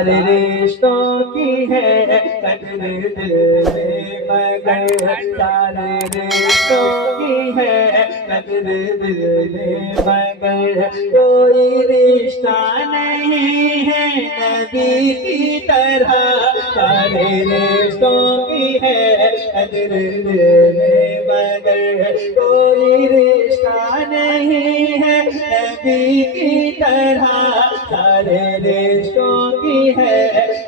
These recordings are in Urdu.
سارے رشتوں کی ہے قدر دل میں مگر سارے رشتوں کی ہے قدر دل میں مگر کوئی رشتہ نہیں ہے نبی کی طرح سارے رشتوں کی ہے قدر دل میں مگر کوئی رشتہ نہیں ہے نبی کی طرح سارے رشتوں کی ہے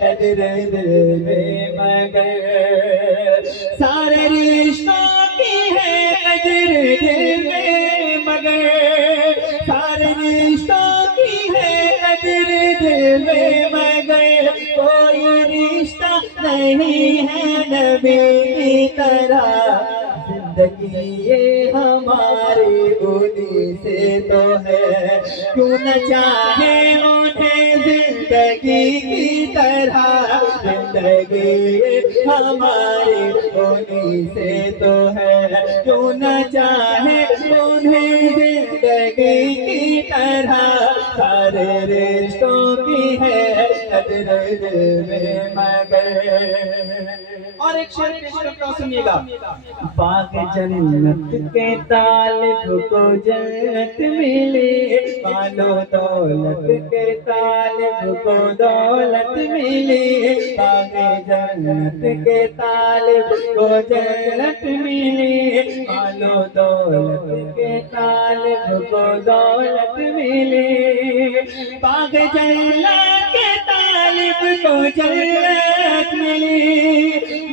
قدر دل میں مگر سارے رشتوں کی ہے قدر دل میں مگر سارے رشتوں کی ہے قدر دل میں مگر کوئی رشتہ نہیں ہے نبی کی طرح زندگی یہ ہماری انہی سے تو ہے کیوں نہ چاہے انہیں زندگی کی طرح زندگی یہ ہماری انہی سے تو ہے کیوں نہ چاہے انہیں زندگی کی طرح سارے رشتوں کی ہے قدر دل میں مگر اور ایک شعر پیش کرتا ہوں سنیے گا باغ جنت کے طالب کو جنت ملے مال و دولت کے طالب کو دولت ملے باغ جنت کے طالب کو جنت ملے مال و دولت کے طالب کو دولت ملے باغ جنت کے طالب کو جنت ملے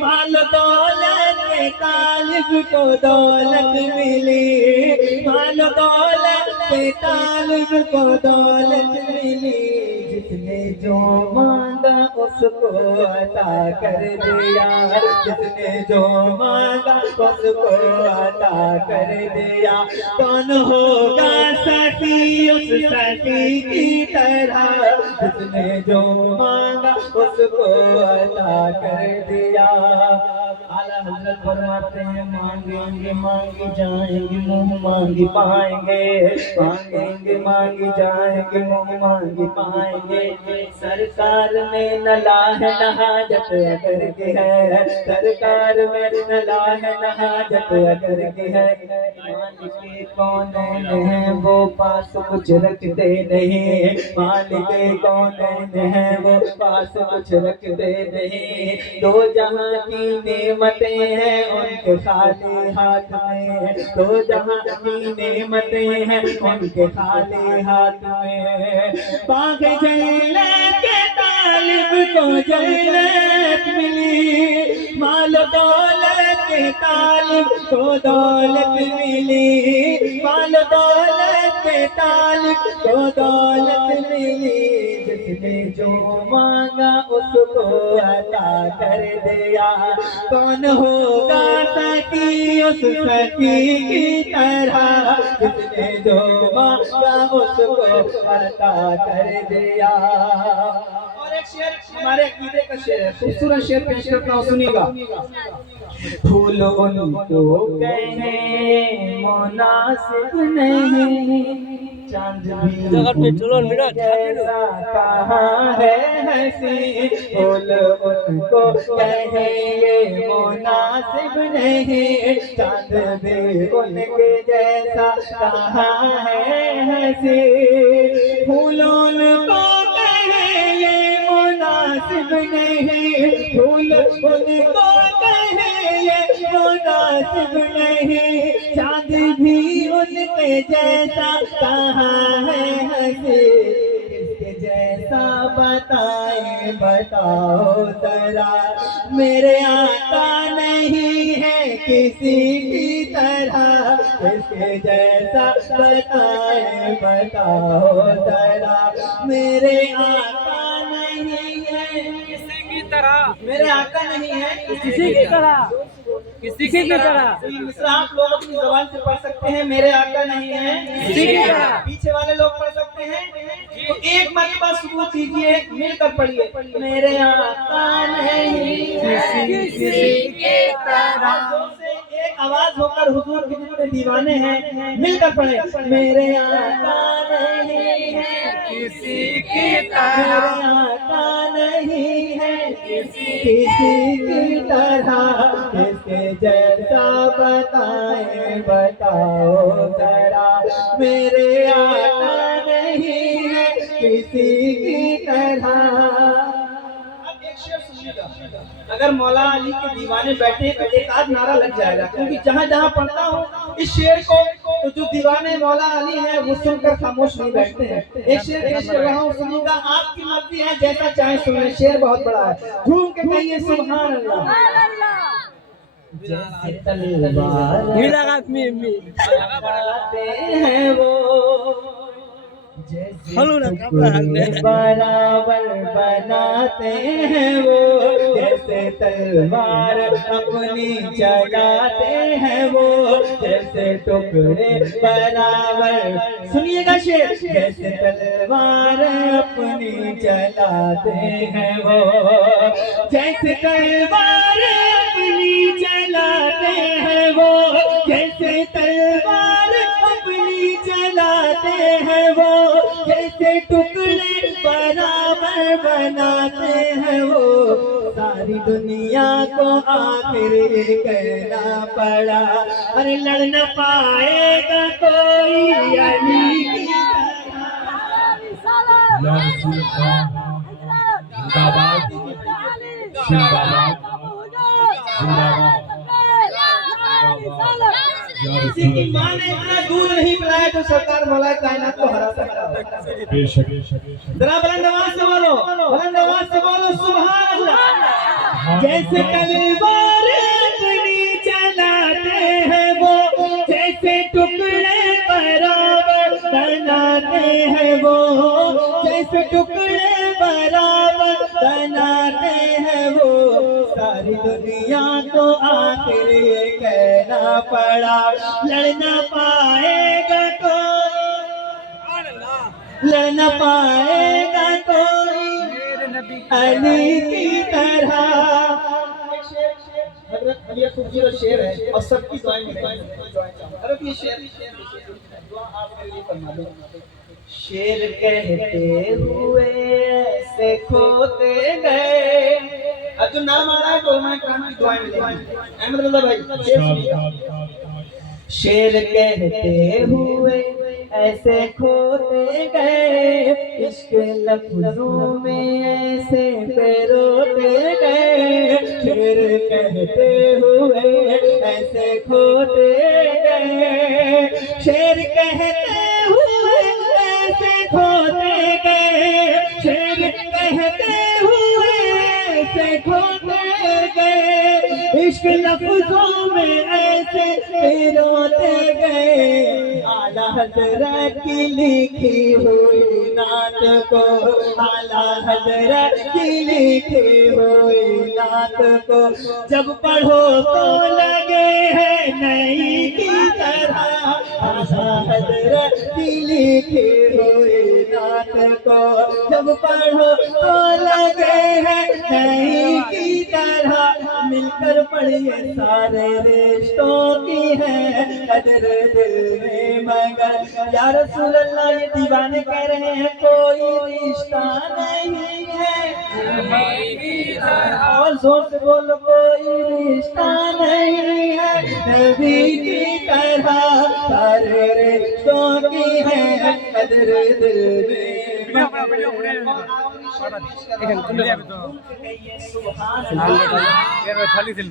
مال دولت کے طالب کو دولت ملی مال دولت کے طالب کو دولت ملی جس نے جو مانگا اس کو عطا کر دیا جس نے جو مانگا اس کو عطا کر دیا کون ہوگا سخی اس سخی کی طرح جس نے جو مانگا اس کو عطا کر دیا اعلیٰ حضرت فرماتے ہیں مانگیں گے مانگی جائیں گے منہ مانگی پائیں گے مانگیں گے مانگی جائیں گے منہ مانگی پائیں گے سرکار میں نہ لاہ نہ حاجت اگر کے ہے سرکار میں نہ لاہ نہ حاجت اگر کے ہے مالک کونین ہیں وہ پاس کچھ رکھتے نہیں مالک کونین ہیں وہ پاس کچھ رکھتے نہیں دو جہاں کی نعمتیں ہیں ان کے خالی ہاتھ میں دو جہاں کی نعمتیں ہیں ان کے خالی ہاتھ میں باغ جنت کے طالب کو جنت ملی مال دولت کے طالب کو دولت ملی مال دولت کے طالب کو دولت ملی جس نے جو مانگا اس کو عطا کر دیا کون ہوگا سخی اس سخی کی طرح جس نے جو مانگا اس کو عطا کر دیا اور ایک شعر ہمارے عقیدے کا شعر ہے خوبصورت شعر پیش کرتا ہوں سنیے گا پھول ان کو کہیں مناسب نہیں چاند بھی جیسا کہاں ہے ہنسی پھول ان کو کہیں یہ مناسب نہیں چاند بھی ان کے جیسا کہاں ہے ہنسی پھول ان کو کہیں یہ مناسب نہیں پھول ان کو کہیں یہ مناسب نہیں چاند بھی ان کے جیسا کہاں ہے ہنسی اس کے جیسا بتائیں بتاؤ ذرا میرے آقا نہیں ہے کسی کی طرح اس کے جیسا بتائیں بتاؤ ذرا میرے آقا نہیں ہے کسی کی طرح میرے آقا نہیں ہے کسی کی طرح کسی کی طرح مصرع آپ لوگ اپنی زبان سے پڑھ سکتے ہیں میرے آقا نہیں ہے کسی کی طرح پیچھے والے لوگ پڑھ سکتے ہیں تو ایک مرتبہ سکوت کیجیے مل کر پڑھیے میرے آقا نہیں کسی کی طرح ایک آواز ہو کر حضور کے جتنے دیوانے ہیں مل کر پڑھے میرے آقا نہیں ہے کسی کی طرح میرے آقا نہیں کسی کی طرح کس کے جیسا بتائیں بتاؤ ذرا میرے آقا نہیں ہے کسی کی طرح. اگر مولا علی کے دیوانے بیٹھے تو ایک آدھ نعرہ لگ جائے گا، کیونکہ جہاں جہاں پڑھتا ہوں اس شعر کو تو جو دیوانے مولا علی ہیں وہ سن کر خاموش نہیں بیٹھتے ہیں. ایک شعر پیش کر رہا ہوں، سنوں گا، آپ کی مرضی ہے جیسا چاہیں سن لیں. شعر بہت بڑا ہے، جھوم کے کہیے سبحان اللہ. جیسے تلوار لگاتے ہیں وہ، جیسے برابر بناتے ہیں وہ، جیسے تلوار اپنی چلاتے ہیں وہ، جیسے ٹکڑے برابر. سنیے گا شعر. جیسے تلوار اپنی چلاتے ہیں وہ، جیسے تلوار اپنی چلاتے ہیں وہ، جیسے تلوار اپنی چلاتے ہیں وہ، جیسے ٹکڑے برابر بناتے ہیں وہ. ساری دنیا کو آخر یہ کہنا پڑا، ارے لڑ نہ پائے گا کوئی علی کی کسی کی ماں نے اتنا دودھ نہیں پلایا تو سرکار مولا کائنات کو ہرا سکتا ہے. ذرا بلند آواز سے بولو، بلند آواز سے بولو سبحان اللہ. جیسے تلوار اپنی چلاتے ہیں وہ، جیسے ٹکڑے برابر بناتے ہیں وہ، جیسے ٹکڑے برابر بناتے ہیں وہ. ساری دنیا کو آخر یہ کہنا پڑا، لڑنا پائے گا کوئی، لڑنا پائے گا کوئی علی کی طرح. حضرت یہ خوبصورت شعر ہے اور سب کی دعائیں میں حضرت یہ شعر دعا آپ کے لیے فرما دو. شعر کہتے ہوئے ایسے کھوتے گئے. اب جو نام آ رہا ہے تو علماء کرام کی دعائیں ملیں گی. احمد رضا بھائی شعر کہتے ہوئے ایسے کھوتے گئے، عشق لفظوں میں ایسے پیروتے گئے. شعر کہتے ہوئے ایسے کھوتے گئے، شعر کہتے ہوئے ایسے کھوتے گئے، شعر کہتے ہوئے ایسے کھوتے گئے، عشق لفظوں میں ایسے پیروتے گئے. اعلیٰ حضرت کی لکھی ہوئی نعت کو، اعلیٰ حضرت کی لکھی ہوئی نعت کو جب پڑھو تو لگے ہے نئی کی طرح. اعلیٰ حضرت کی لکھی ہوئی نعت کو جب پڑھو تو لگے ہے نئی کی طرح. مل کر پڑھیے سارے رشتوں کی ہے قدر دل میں مگر. یا رسول اللہ یہ دیوانے کہہ رہے ہیں کوئی رشتہ نہیں ہے، اور زور سے بولو کوئی رشتہ نہیں ہے نبی کی طرح. سارے رشتوں کی ہے قدر دل میں.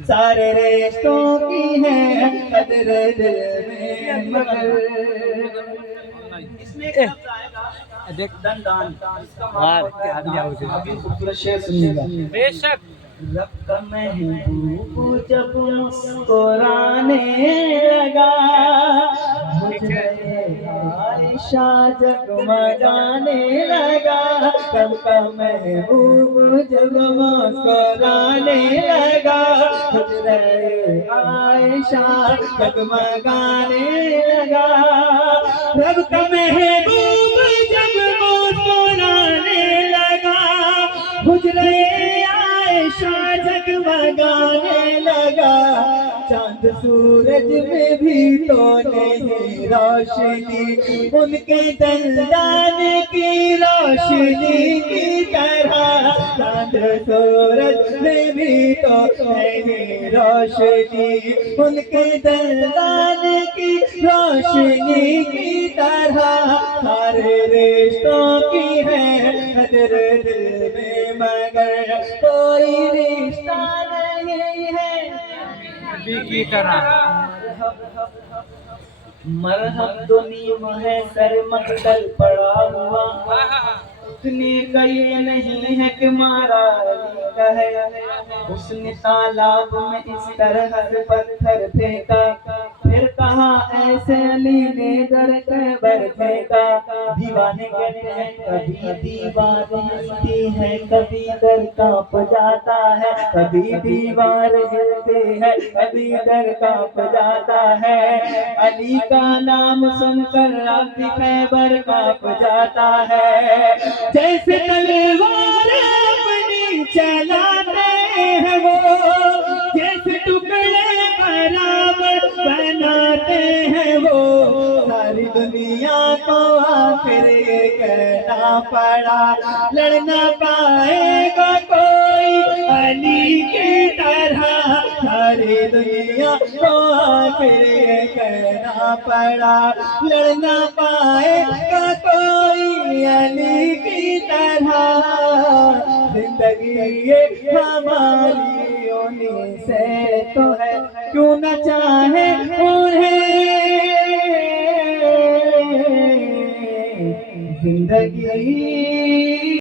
سارے رشتوں کی ہے قدر دل میں مگر. اس میں خوبصورت شعر سنیے گا. بے شک رب کا محبوب جب مسکرانے لگا، حجرے عائشہ جگمگانے لگا. رب کا محبوب جب مسکرانے لگا، حجرے عائشہ جگمگانے لگا. رب کا محبوب جب مسکرانے لگا، حجرے عائشہ جگمگانے لگا. چاند چاند سورج میں بھی تو نہیں روشنی، ان کے دندان کی روشنی کی طرح چاند سورج میں بھی تو نہیں روشنی، ان کے دندان کی روشنی کی طرح سارے رشتوں کی ہے قدر دل میں مگر کوئی رشتہ نہیں ہے نبی کی طرح۔ مرہم تو نیم ہے سر مقتل پڑا ہوا، اتنے کا یہ نہیں ہے کہ مارا علی کا ہے، اس نے تالاب میں اس طرح سے پتھر پھینکا، پھر کہا ایسے علی نے در خیبر پھینکا۔ دیوانے کہتے ہیں کبھی دیوار ہلتی ہے کبھی در کانپ جاتا ہے، کبھی دیوار ہلتی ہے کبھی در کانپ جاتا ہے، علی کا نام سن کر اب بھی خیبر کانپ جاتا ہے، جیسے تلوار اپنی چلاتے ہیں وہ، جیسے ٹکڑے برابر بناتے ہیں وہ، ساری دنیا کو آخر یہ کہنا پڑا لڑنا پائے گا کوئی علی کی طرح، ساری دنیا کو آخر یہ کہنا پڑا لڑنا پائے گا کوئی علی کی طرح، زندگی یہ ہماری انہی سے تو ہے، کیوں نہ چاہے